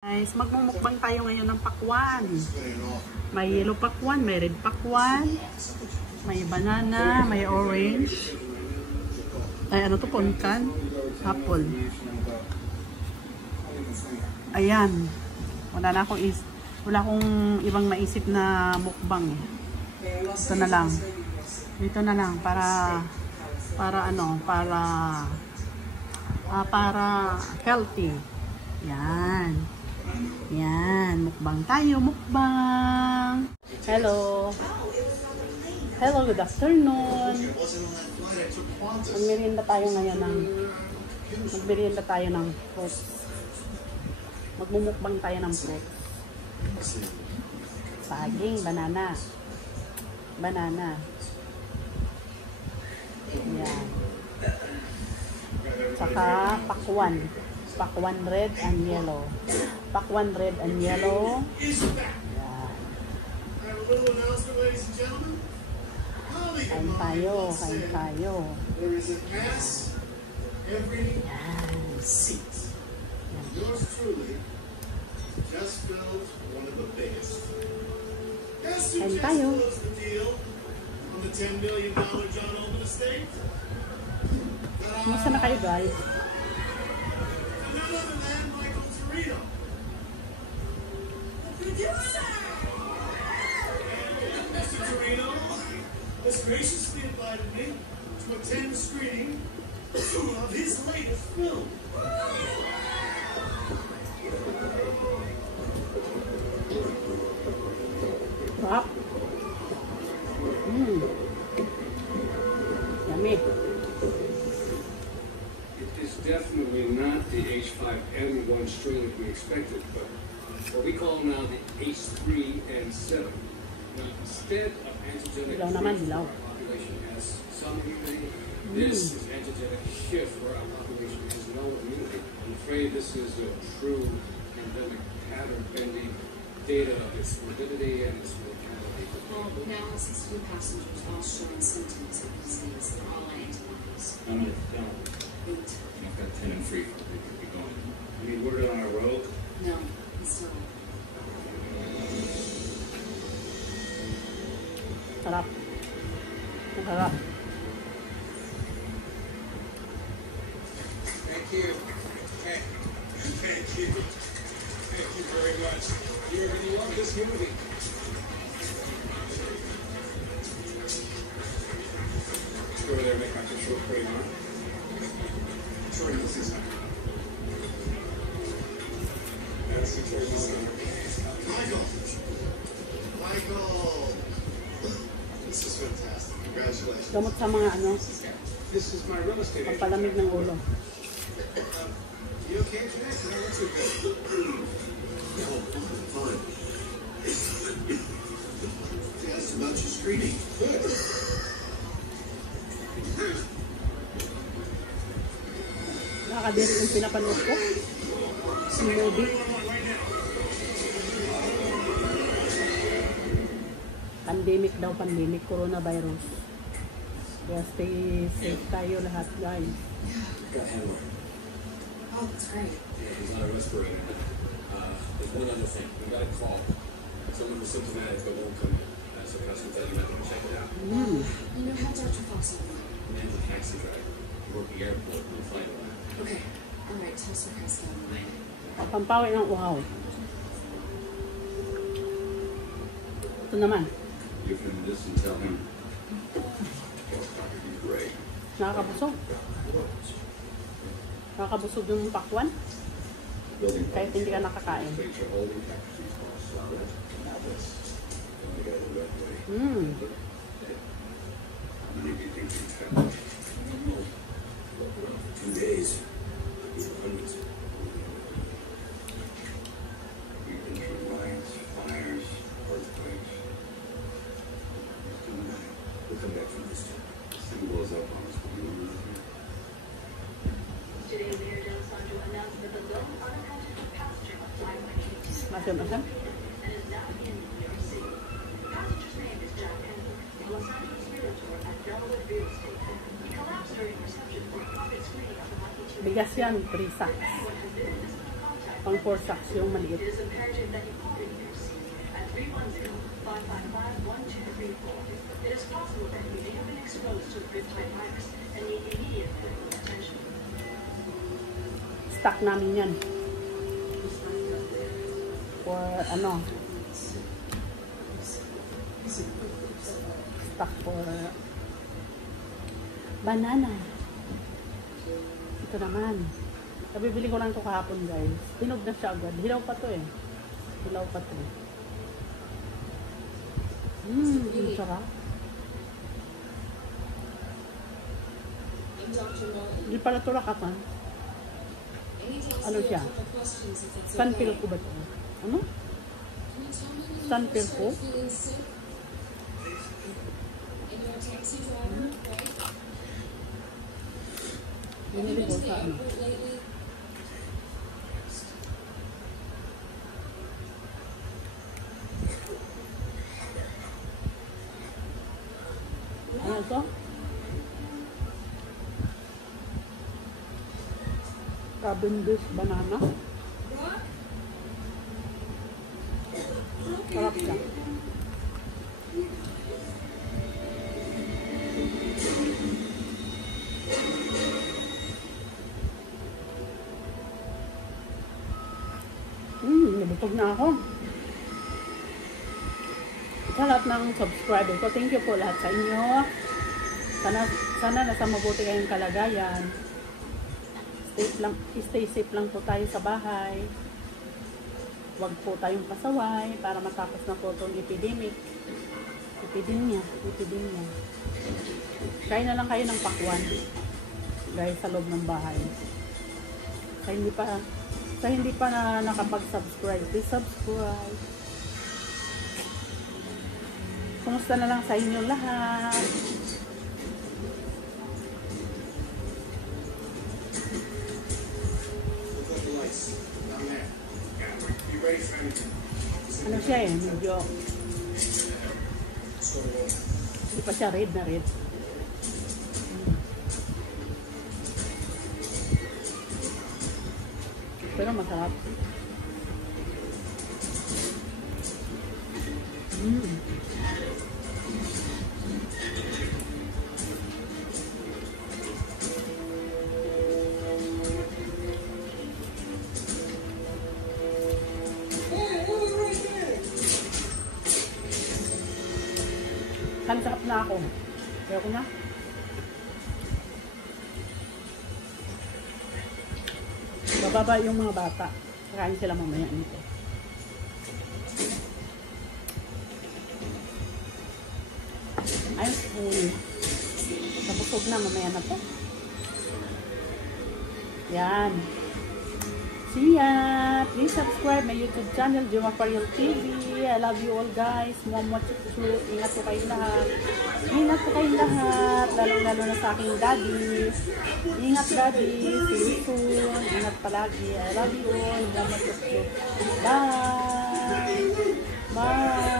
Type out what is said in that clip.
Guys, magmumukbang tayo ngayon ng pakwan. May yellow pakwan, may red pakwan, may banana, may orange. Ay, ano to? Ponkan? Apple. Ayan. Wala akong ibang maisip na mukbang. Ito na lang. Dito na lang para healthy. Yan. Yan, mukbang tayo, mukbang. Hello. Hello, good afternoon. Magmerienda tayo ngayon ng fruit. Magmumukbang tayo ng fruit. Saging, banana. Banana. Yan. Saka pakwan. Pakwan red and yellow. Pakwan red and yellow. Yan. Kain tayo, kain tayo. Yan. Kain tayo. Kumusta na kayo, guys? Mr. Torino has graciously invited me to attend a screening of his latest film. Wow. Yummy. It is definitely not the H5N1 strain that we expected, but what we call now the H3N7. Now, instead of antigenic population has some immunity, this is antigenic shift where our population has no immunity. I'm afraid this is a true pandemic pattern pending data of its morbidity and its mortality. Well, now 16 passengers all showing symptoms of disease. They're all antibodies. How many down? 8. I've got 10 and free. They could be going. You need word on our road? No, it's not. Sarap. Sarap. Thank you. Thank you. Thank you very much. You're going to love this movie. Let's go over there and make my control pretty hard. Troy, this is that's the Troy Center. Michael! This is fantastic. Congratulations. Gamot sa mga This is my real estate agent. pampalamig ng ulo. You okay today? You don't look too good. No, I'm fine. Yes, about your screening. Good. Nakakadiri yung pinapanood ko. Si movie. Pandemic daw, pandemic, coronavirus. Kaya stay safe tayo lahat, guys. Got Henry. Oh, that's great. Yeah, he's on a respirator. There's one other thing. We got a call. Someone was symptomatic but won't come in. So Customs said you might want to check it out. You know how Dr. Fox will. Man's a taxi driver. He worked the airport. We'll find him. Okay. All right, tell Sir Castle. Pampawi ng uhaw. Ito naman. Give him this and tell him. It'd be great. Nakakabusog. Nakakabusog yung pakwan. Kahit hindi ka nakakain. Masam-masam. Bigas yan, 3 sacks. Pang 4 sacks yung maliit. It is imperative that you call the ERC at 310-555-1234. It is possible that you may have been exposed to a rib-type virus and need immediate medical attention. Stock namin yan. For ano? Stock for banana. Ito naman. Nabibili ko lang ito kahapon, guys. Hinog na siya agad. Hilaw pa to eh. Hilaw pa to. Ang sarap. Hindi pala ito rakatan. Ano siya? Sunpill ko ba ito? Ano? Sunpill ko? Binili ko sa ano? Ano ito? Cavendish banana. Sarap siya. Nabutog na ako. Sa lahat ng subscriber ko, thank you po lahat sa inyo. Sana nasa mabuti kayong kalagayan. Stay safe lang po tayo sa bahay. Huwag po tayong pasaway para matapos na po itong epidemia. Kain na lang kayo ng pakwan, guys, sa loob ng bahay. Sa hindi pa na nakapag-subscribe, please subscribe. Kumusta na lang sa inyo lahat? Ano siya eh, medyo hindi pa siya red na red. Pero masarap. Sarap na ako. Kaya ko na. Bababa yung mga bata. Kakain sila mamaya nito. I'm full. Nabusog na. Mamaya na to. Yan. See ya! Please subscribe my YouTube channel, Juma Pariel TV. I love you all, guys. Mama chuchu. Ingat po kayong lahat. Ingat po kayong lahat. Lalo-lalo na sa aking daddy. Ingat, daddy. See you soon. Ingat palagi. I love you all. Mama chuchu. Bye! Bye!